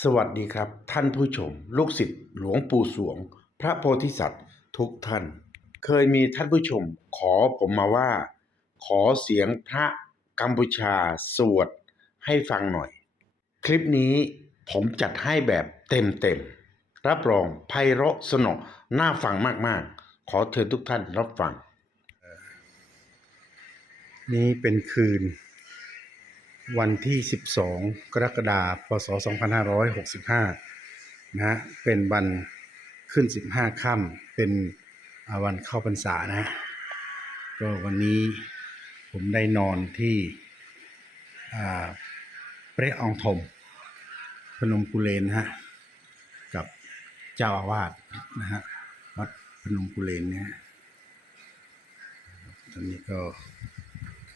สวัสดีครับ ท่านผู้ชม ลูกศิษย์หลวงปู่สวง พระโพธิสัตว์ทุกท่าน เคยมีท่านผู้ชม ขอผมมาว่า ขอเสียงพระกัมพูชาสวดให้ฟังหน่อย คลิปนี้ผมจัดให้แบบเต็มๆ รับรองไพเราะสนอน่าฟังมากๆ ขอเชิญทุกท่านรับฟัง นี้เป็นคืน วันที่ 12 กรกฎาคม พศ 2565 นะฮะ เป็นวันขึ้น 15 ค่ำ เป็นวันเข้าพรรษานะ ก็วันนี้ผมได้นอนที่เปรอองทม พนมกุเลนะฮะ กับเจ้าอาวาสนะฮะ วัดพนมกุเลนเนี่ยตอนนี้ก็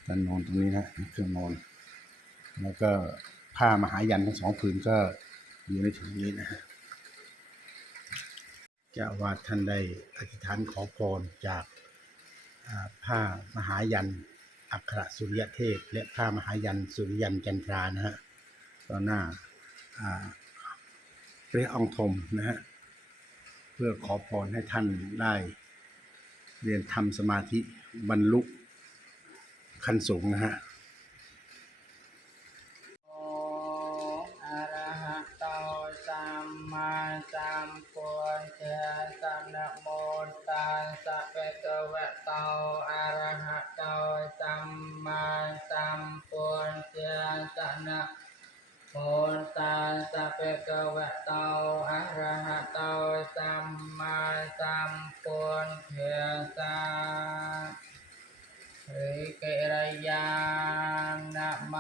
ท่านนอนตรงนี้นะเครื่องนอน แล้วก็ผ้ามหายันทั้งสองผืนก็อยู่ในถุงนี้นะฮะจ้าอาวาสท่านได้อธิษฐานขอพรจากผ้ามหายันอักขรสุริยเทพ และผ้ามหายันสุริยันจันทรานะฮะต่อหน้าอ่าพระองค์ธมนะฮะเพื่อขอพรให้ท่านได้ เรียนทำสมาธิบรรลุขั้นสูงนะฮะ ทธัสสะนะโมตัสสะภะคะวะโตอะระหะโตสัมมาสัมพุทธัสสะนะโมตัสสะภะคะวะโตอะระหะโตสัมมาสัมพุทธัสสะ ឬកិរិយានម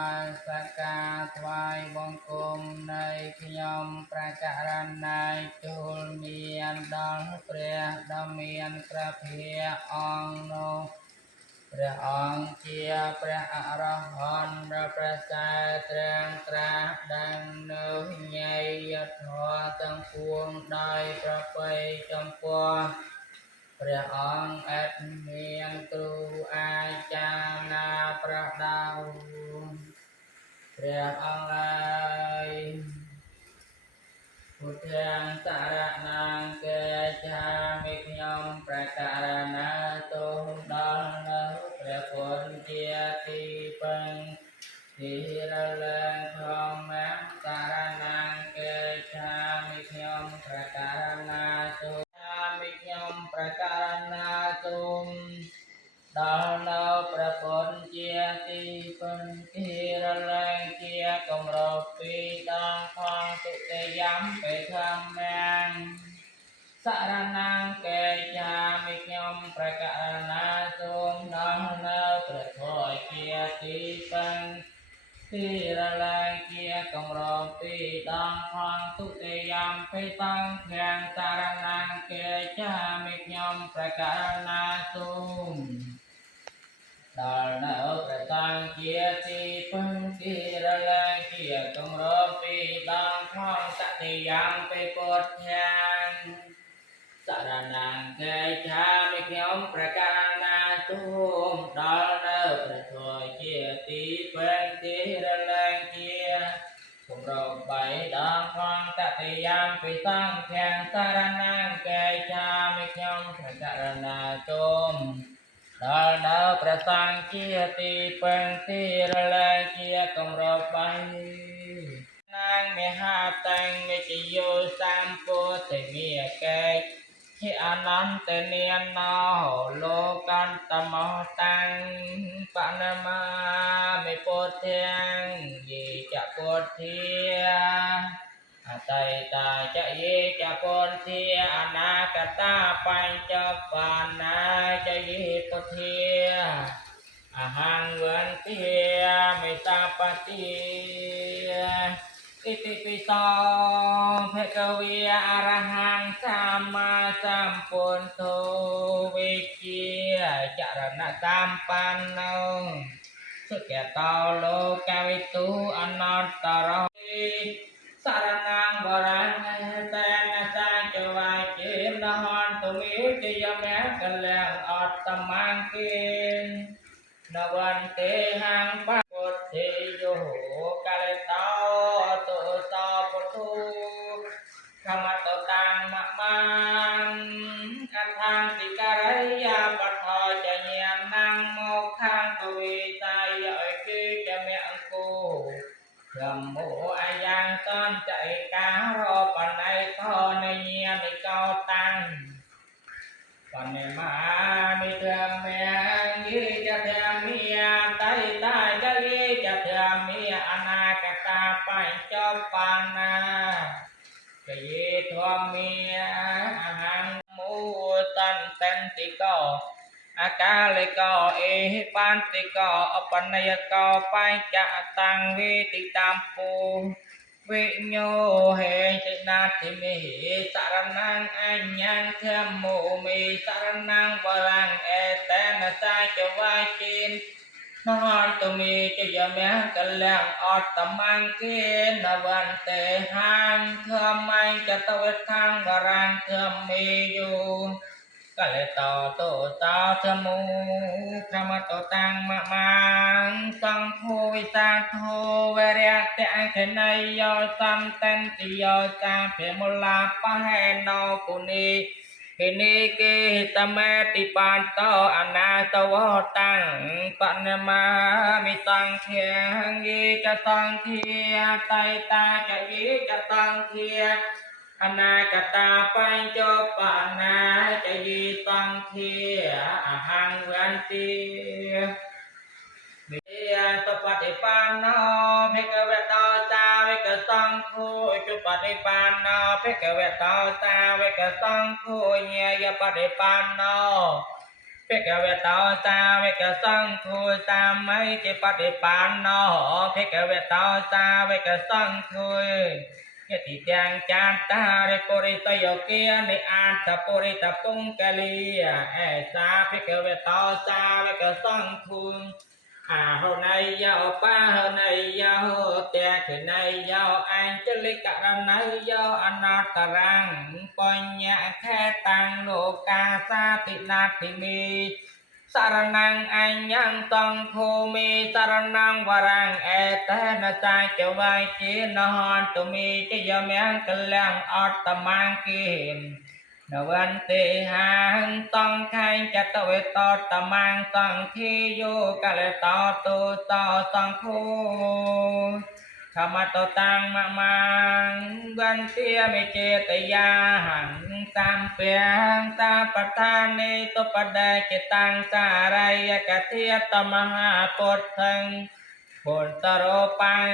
ស្ការថ្វាយបង្គំនៃខ្ញុំប្រការណៃទូលមានដល់ព្រះដ៏មានព្រះភិយអង្គនោះព្រះអង្គជាព្រះអរហន្តដ៏ប្រសើរត្រែងត្រាស់ដឹងនៅញ៉ៃយធម៌ទាំងពួងដោយប្រពៃចំពោះព្រះអង្គឥ công rô phi đa khoa tụ tê giám phê tham mang sa ra năng kê cha mi nhom pra cả na tum đông na pra thoi kia ti tăng thi ra la kia công rô phi đa khoa tụ tê giám phê tăng khen sa ra năng kê cha mi nhom pra cả na tum தாழ்நவ பிரதாங்கியதி பங்கிரலங்கிய தும்ரோபி தாம் காம் சத்தியாம் பை போத்யான் சரணாங் கைச்சாமி கியம் பிரகாரணா தூம் தாழ்நவ பிரதோக்கியதி பங்கிரலங்கிய ผมเราไปดองคลองตะเตียามไปตั้งแทนสารนางแก่ชาไม่ยอมพระสารนาจม ដល់ដើរប្រសាងជាទីពឹងទីរលែងជាកម្របបាញ់នាងមហាតាំងមេជយោសំពុទ្ធមេកេជាអនន្តនាណោលោកន្តមោតាំងបណមាមេពុទ្ធាយេចពុទ្ធា ไตตาจะเยจะปนเสียอนาคตาปัญจปานาจะเยปเทียอหังเวนเทียไม่ตาปฏิอิติปิโตเพกเวีอรหังสัมมาสัมพุทโธวิจิจารณะตามปันนงสุเกตโลกาวิตุอนันตรสาร ตังปันมาไม่เตเมียนิจะเทมเมียไตตาจะลิจะเทมเมียอนาคตไปจบปานาจะยีทวมียอาหังมูตันเต็นติโกอากาลิโกเอหิปันติโกอปัญญโกไปจะตังวิติตามปู วิญโยเหตนาติมิสารนังอัญญเทมโมมิสารนังบาลังเอเตนะสาจวาจินนอนตุมีจะยามะกันแลงอดตมังกินวันเตหังเทมังจะตะเวทังวรังเทมเมยู กะเลตอโตตาสมุธรรมโตตังมะมังสังโฆวิสาโทเวรยตะเทนยโยสัมเตนติโยจาเพมลาปะเหนอกุณีหินิกิตเมติปันโตอนาตวตังปัญมามิตังเทียงยิกตังเทียไตตาจะยิกตังเทีย อนากตาปัญจปานาจะยีตังเทียหังเวันติเมียตปฏิปันโนเพกเวตาจาเวกสังโฆจุปฏิปันโนเพกเวตาจาเวกสังโฆเนียยปฏิปันโนเพกเวตาจาเวกสังโฆตามไม่จิปฏิปันโนเพกเวตาจาเวกสังโฆ Yati tiang canta reporita yokia ni anta porita pungkalia eh sapi ke veto sapi ke sangkun à hôm nay giao ba hôm nay giao te thì nay giao anh chứ lấy cả năm nay giao anh nát ta răng coi nhà khe tăng lô ca sa tị nát tị mi สารนังอันยังตังภูมิสารนังวรังเอตนาตาเกวายจีนหอนตุมีจะยมังกลังอัตตมังกินนวันติหังตังไขจัตเวตตมังตังที่โยกะเลตตุตตังคู ขมาตตังมามังวันเตียไม่เจตยาหังตามเปียงตาประทานในตปดาเจตังสารายกเทียตมหาปดทังผลตโรปัง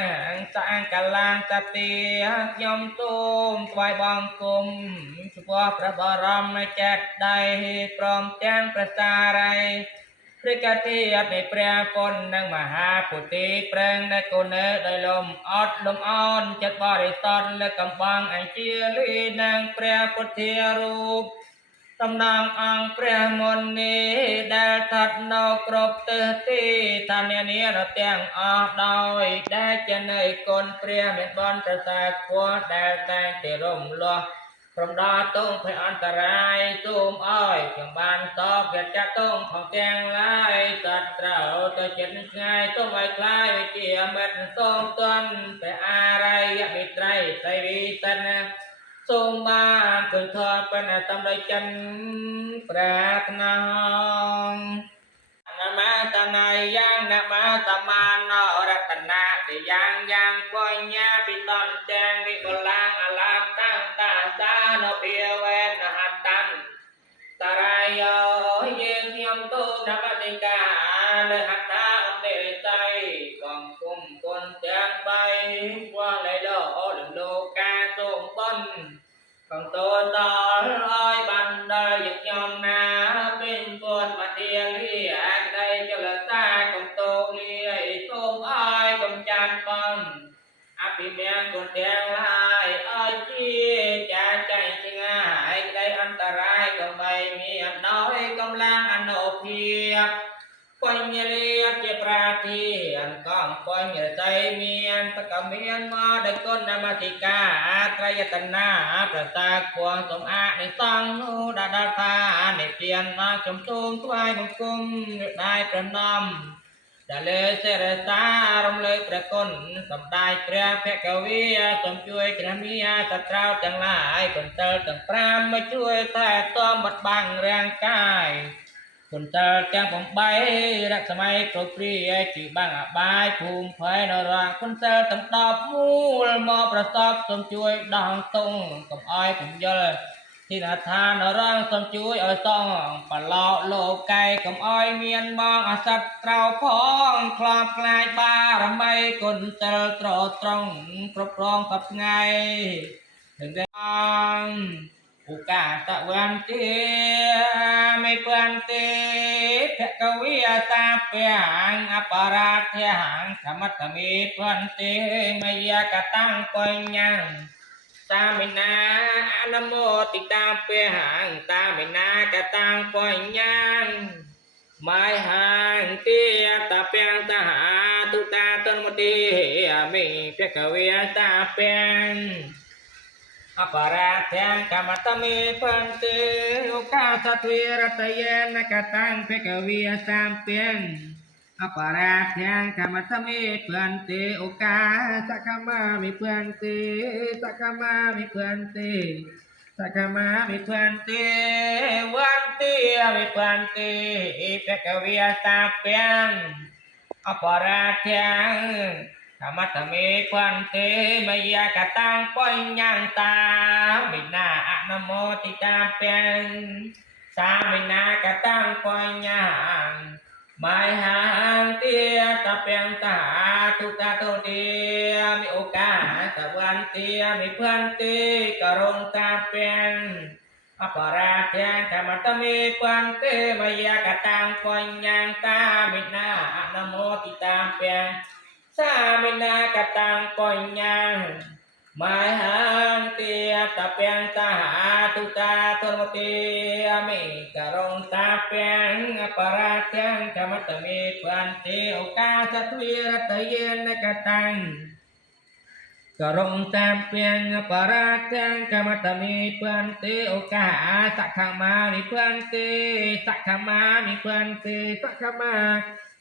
สังกลังสตียยมตุมไวบองกุมสวพระบรมจัดใดพร้อมแจ้งประสาไร ព្រះកតិអតិព្រះពុននិងមហាពុទ្ធិប្រឹងនៅគូនៅដោយលំអត់លំអន់ចិត្តបរិសុទ្ធលើកំបងអញ្ជាលីនិងព្រះពុទ្ធារូបតំណាងអង្គព្រះមុននេះដែលស្ថិតនៅគ្រប់ទិសទីថានានារទាំងអស់ដោយដែលជានៃគុណព្រះមេបនប្រសាគួរដែលតែងតែរំលោះ ព្រមដល់ទងភ័យអន្តរាយទូមអើយខ្ញុំបានតបយត្តទងផងទាំងឡាយតត្រូវទៅចិត្តឆ្ងាយទុំឲ្យខ្លាយវិជាមិត្តសូមទន់ព្រះអរិយមិត្រៃសីវិសិនសូមបានគុណធម៌បណ្ណតំដោយចិនប្រាថ្នាណមតន័យយ៉ាងណមតមានរតនាទីយ៉ាងយ៉ាងបញ្ញា เตียวเวนหัตตันตารายโยเยนยมตุนัปติกาเลหัตถาเตใจกองคุมคนจางไปว่าไหลโลดึงโลกาทรงต้นของตัวต่อร้อบันไดหยุดยอมนาเป็นปวดมาเทียงเรียกได้เจะตาของตัวเรียกต้มอ้อยองจานปองอภิเมียงคนเดงลา ยปอยเมียเลียบจ็บระทีอันก้องปอยเมียใจเมียนตะกเมียนมาดักต้นนามาติกาตรายตนาประตาควงสมอาในสังนูดาดาตาในเตียนมาชมชงทวายมุกุมได้ประนามดาเลเสรตารมเลยประกนสมได้เตรียแพกเวียสมช่วยกระมียสตราวจังหลายคนเติร์ตังปรามมาช่วยแต่ต้อมบัดบังแรงกาย គុនតាល់ទាំងបំបីរកសម័យគ្រប់ព្រាយជឺបាំងអបាយភូមិភ័យនរាគុនតាល់ទាំងដប់មូលមកប្រសពសូមជួយដោះទងកំអយកំយល់ទីណាថានរងសូមជួយឲ្យសងប្រឡោលោកកែកំអយមានមកអសັດត្រោផងខ្លាប់ខ្លាចបារមីគុនតាល់ត្រត្រង់គ្រប់គ្រងសពថ្ងៃទាំងអង្គ อุกาตะวันเตไม่เปื่อนเตภกวิยตาเปียงอปาราเทหังธรรมตมีเปื่อนเตมยากตังปัญญังตาไมินาอนโมติตาเปียหังตาไมินากตังปัญญังไม้หังเตียตาเปียงตาหาตุตาตนมติมิภกวิยตาเปียง अपराध्यां कमतमे पङ्क्ते लोकासत्वेरतयेन कथां पिकवीयसाम्प्यन् अपराध्यां कमतमे पन्ते उकासकमामि पन्ते सकमामि पन्ते सकमामि पन्ते वन्ति अपि पन्ते पिकवीयसाम्प्यन् अपराध्यां ธรรมะธรรมิปันเตมยากตังปอยยังตามินาอนโมติตาเป็นสามินากตังปอยยังหม่ยหางเตียตะเปียงตาทุตาตัวเตียมีโอกาสตะวันเตียมีเพื่อนเตีกรุงตาเปียงอภาราเทียงธรรมตมีปันเตมายากตังปอยยังตามินาอนโมติตาเปียง สามินากตังปัญญังมาหังเตียตะเปียงตาหาตุตาตุมติอเมกะรงตาเปียงปราทังธรรมตเมปันเตโอกาสทวีรตเยนกตังกรงตาเปียงปราทังธรรมตเมปันเตโอกาสักขมามิปันเตสักขมามิปันเตสักขมา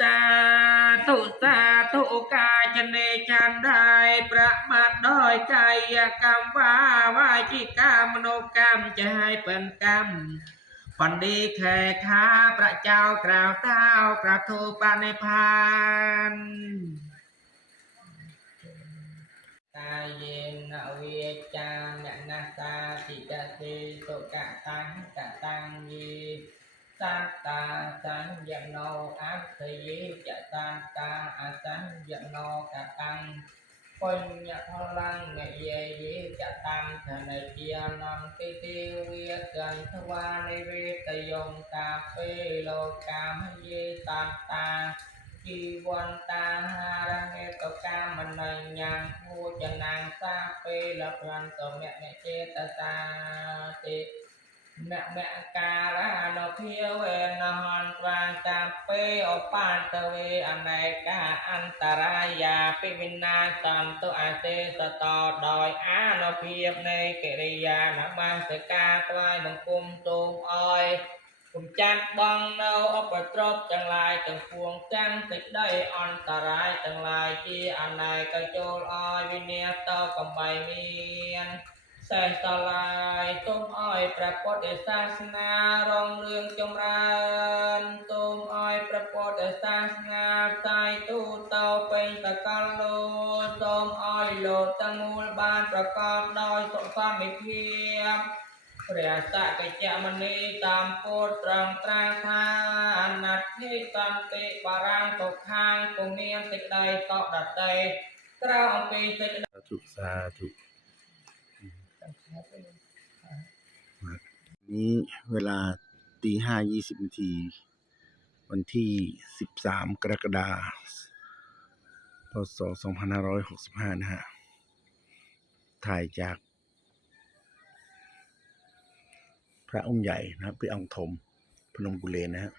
ยังเตียตาเปียงตาทุตาตนมุติมิตาทุสาธุสาธุกายจเนจันได้ประมาทด้อยกายกรรมว่าวาจิกรรมมโนกรรมจะให้เป็นกรรมฝันดีแค่ข้าพระเจ้ากล่าวเท้ากราบทูปานิพพานตาเยนเวียจามนาสาติจติสุกะตังกะตังยี สัตตาสัญญโนอัตถยิจะตันตาอสัญญโนกตังปัญญพลังเมเยยิจะตังธนเจียนังติติเวียกันทวานิเวตยงตาเปโลกามเยตันตาจีวันตาหารังเอตกามันัญญังภูจะนังสาเปละพันตเมเมเจตสาติมะมะกาเต នមការៈនភាវេនហនវានតាពេអបានតវេអនេកាអន្តរាយាពិវិណាតន្តុអសេសតដោយអានុភាពនៃកិរិយានមស្ការថ្វាយបង្គំទូលអោយគំចាត់បងនៅឧបទ្រពទាំងឡាយទាំងពួងទាំងសេចក្តីអន្តរាយទាំងឡាយជាអនេកចូលអោយវិនាសតកំបីមាន សេះតឡាយទុំអោយព្រះពុទ្ធសាសនារងរឿងចម្រើនទុំអោយព្រះពុទ្ធសាសនាតៃទូតោពេញសកលលោទុំអោយលោកទាំងមូលបានប្រកបដោយសុខសន្តិភាពព្រះសកញ្ញមនីតាមពោតត្រង់ត្រាងថាអណត្តេតន្តិបារាំងទុខាងពុំមានសេចក្តីតបដតីក្រៅអំពីសេចក្តីទុសាទុ นี้เวลาตีห้ายี่สิบนาที วันที่สิบสามกรกฎาคมพศสองพันห้าร้อยหกสิบห้านะฮะ ถ่ายจาก พระองค์ใหญ่นะครับพระองค์ธมพนมกุเลนนะฮะ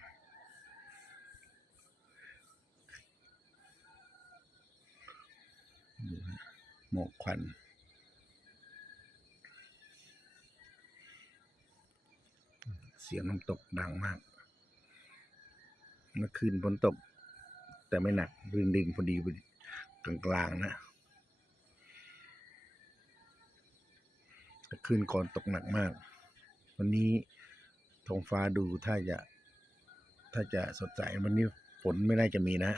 ดูฮะหมอกควัน เสียงน้ำตกดังมากเมื่อคืนฝนตก แต่ไม่หนักดึงดึงๆพอดีกลางๆนะคืนก่อนตกหนักมาก วันนี้ท้องฟ้าดูถ้าจะถ้าจะสดใสวันนี้ฝนไม่น่าจะมีนะ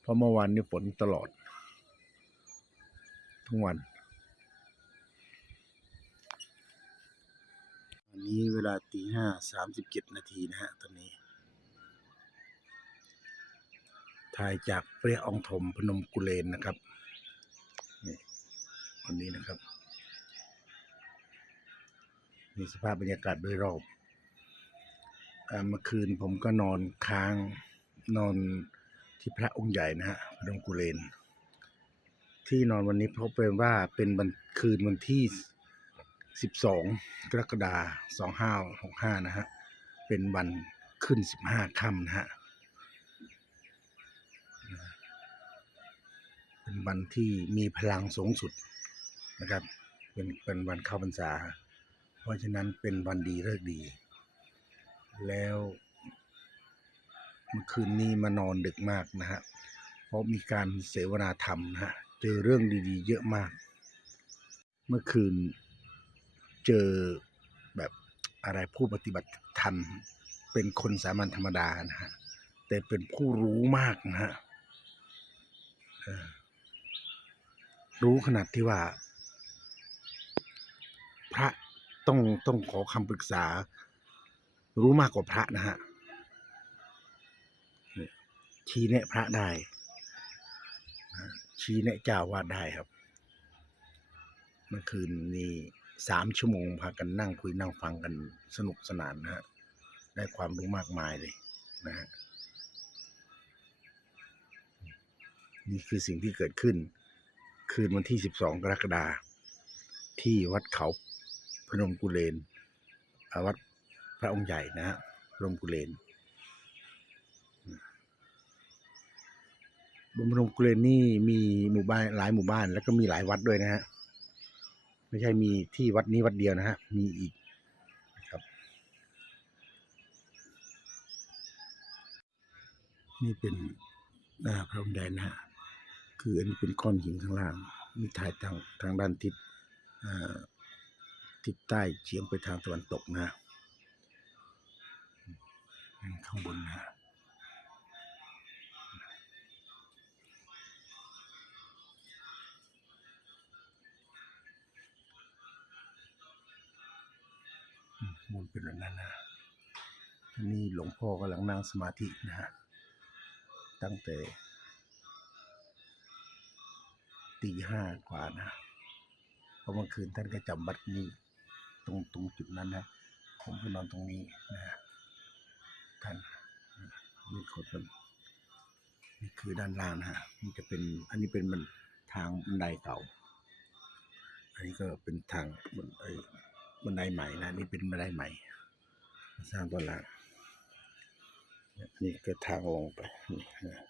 เพราะเมื่อวานนี้ฝนตลอด ทั้งวัน นี้เวลาตีห้าสามสิบเจ็ดนาทีนะฮะตอนนี้ ถ่ายจากเปรียอองถมพนมกุเลนนะครับ นี่วันนี้นะครับ มีสภาพบรรยากาศโดยรอบเมื่อคืนผมก็นอนค้างนอนที่พระองค์ใหญ่นะฮะพนมกุเลน ที่นอนวันนี้เพราะเป็นว่าเป็นวันคืนวันที่ 12 กรกฎาคม2565 นะฮะ เป็นวันขึ้น 15 ค่ำนะฮะ เป็นวันที่มีพลังสูงสุดนะครับ เป็นเป็นวันเข้าพรรษา เพราะฉะนั้นเป็นวันดีเลิกดี แล้วเมื่อคืนนี้มานอนดึกมากนะฮะ เพราะมีการเสวนาธรรมนะฮะ เจอเรื่องดีๆ เยอะมาก เมื่อคืน เจอแบบอะไรผู้ปฏิบัติธรรม เป็นคนสามัญธรรมดานะฮะแต่เป็นผู้รู้มากนะฮะรู้ขนาดที่ว่า พระต้องต้องขอคำปรึกษา รู้มากกว่าพระนะฮะชี้แนะพระได้ชี้แนะเจ้าวาดได้ครับ เมื่อคืนนี้ สามชั่วโมงพากันนั่งคุยนั่งฟังกันสนุกสนานนะฮะได้ความรู้มากมายเลยนะฮะนี่คือสิ่งที่เกิดขึ้น คืนวันที่ 12 กรกฎาที่วัดเขาพนมกุเลนอาวัดพระองค์ใหญ่นะฮะพนมกุเลนบนพนมกุเลนนี่มีหมู่บ้านหลายหมู่บ้าน แล้วก็มีหลายวัดด้วยนะฮะ ไม่ใช่มีที่วัดนี้วัดเดียวนะฮะ มีอีกนะครับ นี่เป็นหน้าพระองค์ใหญ่นะฮะ คืออันนี้เป็นก้อนหินข้างล่าง มีถ่ายทางทางด้านทิศทิศใต้เฉียงไปทางตะวันตกนะข้างบนนะ มบนเป็นแบบนั้นนะอันนี้หลวงพ่อกำลังนั่งสมาธินะฮะ ตั้งแต่ตีห้ากว่านะ เพราะเมื่อคืนท่านก็จำบัดนี้ ตรงตรงจุดนั้นนะ ผมก็นอนตรงนี้นะท่านนี่เขาเป็นนี่คือด้านล่างนะฮะ มันจะเป็น อันนี้เป็นมันทางบันไดเก่า อันนี้ก็เป็นทางบนได บันไดใหม่นะนี่เป็นบันไดใหม่ สร้างตอนหลังนี่ยนี่ก็ทางลงไปนี่นะ